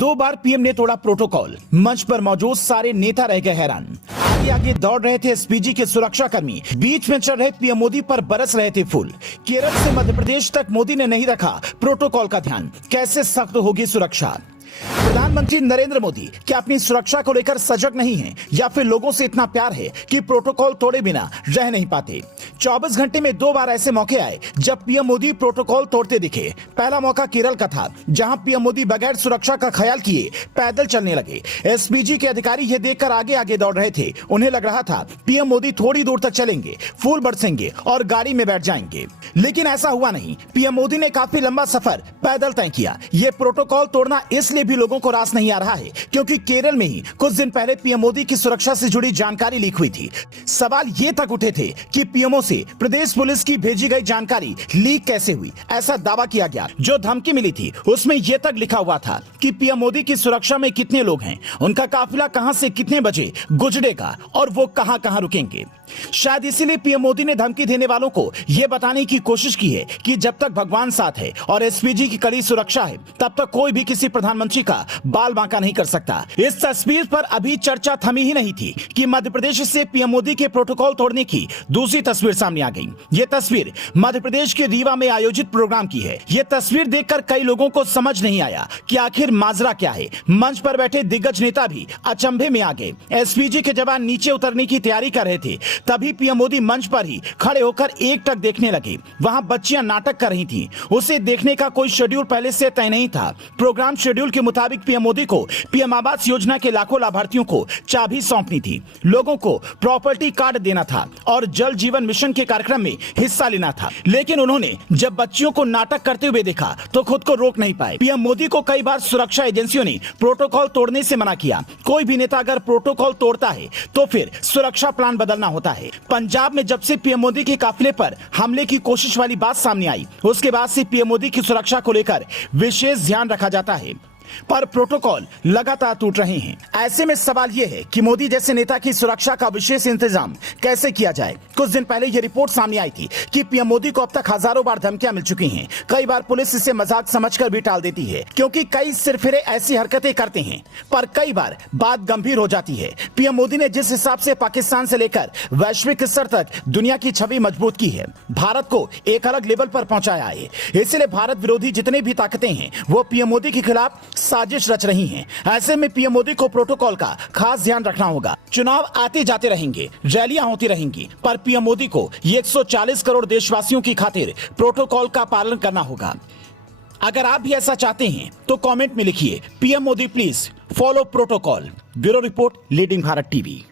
2 बार PM ने तोड़ा protocol, मंच पर मौजूद सारे नेता रह गए हैरान। आगे आगे दौड़ रहे थे एसपीजी के सुरक्षा कर्मी, बीच में चल रहे पीएम मोदी पर बरस रहे थे फूल। केरल से मध्य प्रदेश तक मोदी ने नहीं रखा प्रोटोकॉल का ध्यान, कैसे सख्त होगी सुरक्षा। प्रधानमंत्री नरेंद्र मोदी क्या अपनी सुरक्षा को लेकर सजग नहीं हैं, या फिर लोगों से इतना प्यार है कि प्रोटोकॉल तोड़े बिना रह नहीं पाते। 24 घंटे में 2 बार ऐसे मौके आए जब पीएम मोदी प्रोटोकॉल तोड़ते दिखे। पहला मौका केरल का था, जहां पीएम मोदी बगैर सुरक्षा का ख्याल किए पैदल चलने लगे। एसपीजी के अधिकारी ये देखकर आगे आगे दौड़ रहे थे। उन्हें लग रहा था पीएम मोदी थोड़ी दूर तक चलेंगे, फूल बरसेंगे और गाड़ी में बैठ जाएंगे, लेकिन ऐसा हुआ नहीं। पीएम मोदी ने काफी लंबा सफर पैदल तय किया। ये प्रोटोकॉल तोड़ना इसलिए भी लोगों को रास नहीं आ रहा है क्योंकि केरल में ही कुछ दिन पहले पीएम मोदी की सुरक्षा से जुड़ी जानकारी लीक हुई थी। सवाल ये तक उठे थे कि पीएमओ से प्रदेश पुलिस की भेजी गई जानकारी लीक कैसे हुई। ऐसा दावा किया गया। जो धमकी मिली थी उसमें यह तक लिखा हुआ था कि पीएम मोदी की सुरक्षा में कितने लोग हैं, उनका काफिला कहां से कितने बजे गुजरेगा और वो कहां कहां रुकेंगे। शायद इसीलिए पीएम मोदी ने धमकी देने वालों को यह बताने की कोशिश की है कि जब तक भगवान साथ है और एसपीजी की कड़ी सुरक्षा है, तब तक कोई भी किसी प्रधानमंत्री का बाल बांका नहीं कर सकता। इस तस्वीर पर अभी चर्चा थमी ही नहीं थी कि मध्य प्रदेश से पीएम मोदी के प्रोटोकॉल तोड़ने की दूसरी तस्वीर सामने आ गई। यह तस्वीर मध्य प्रदेश के रीवा में आयोजित प्रोग्राम की है। यह तस्वीर देखकर कई लोगों को समझ नहीं आया कि आखिर माजरा क्या है। मंच पर बैठे दिग्गज नेता भी अचंभे में आ गए। एसपीजी के जवान नीचे उतरने की तैयारी कर रहे थे, तभी पीएम मोदी मंच पर ही खड़े होकर एकटक देखने लगे। वहां बच्चियां नाटक कर रही थीं। उसे देखने का कोई शेड्यूल पहले से तय नहीं था। प्रोग्राम शेड्यूल के मुताबिक पीएम मोदी को पीएम आवास योजना के लाखों लाभार्थियों को चाबी सौंपनी थी, लोगों को प्रॉपर्टी कार्ड देना था और जल जीवन मिशन के कार्यक्रम में हिस्सा लेना था। लेकिन उन्होंने जब बच्चियों को नाटक करते हुए देखा तो खुद को रोक नहीं पाए। पीएम मोदी को कई बार सुरक्षा एजेंसियों ने प्रोटोकॉल तोड़ने से मना किया। कोई भी नेता अगर प्रोटोकॉल तोड़ता है तो फिर सुरक्षा प्लान बदलना होता है। पंजाब में जब से पीएम मोदी के काफिले पर हमले की कोशिश वाली बात सामने आई, उसके बाद से पीएम मोदी की सुरक्षा को लेकर विशेष ध्यान रखा जाता है, पर प्रोटोकॉल लगातार टूट रहे हैं। ऐसे में सवाल यह है कि मोदी जैसे नेता की सुरक्षा का विशेष इंतजाम कैसे किया जाए। कुछ दिन पहले यह रिपोर्ट सामने आई थी कि पीएम मोदी को अब तक हजारों बार धमकियां मिल चुकी हैं। कई बार पुलिस इसे मजाक समझकर भी टाल देती है क्योंकि कई सिरफिरे ऐसी हरकतें करते हैं, पर कई बार बात गंभीर हो जाती है। पीएम मोदी ने जिस हिसाब से पाकिस्तान से लेकर वैश्विक स्तर तक दुनिया की छवि मजबूत की है, भारत को एक अलग लेवल पर पहुंचाया है। इसलिए भारत विरोधी जितने भी ताकतें हैं वो पीएम मोदी के खिलाफ साजिश रच रही हैं। ऐसे में पीएम मोदी को प्रोटोकॉल का खास ध्यान रखना होगा। चुनाव आते जाते रहेंगे, रैलियां होती रहेंगी, पर पीएम मोदी को ये 140 करोड़ देशवासियों की खातिर प्रोटोकॉल का पालन करना होगा। अगर आप भी ऐसा चाहते हैं तो कमेंट में लिखिए, PM Modi please follow protocol. Bureau report, leading Bharat TV.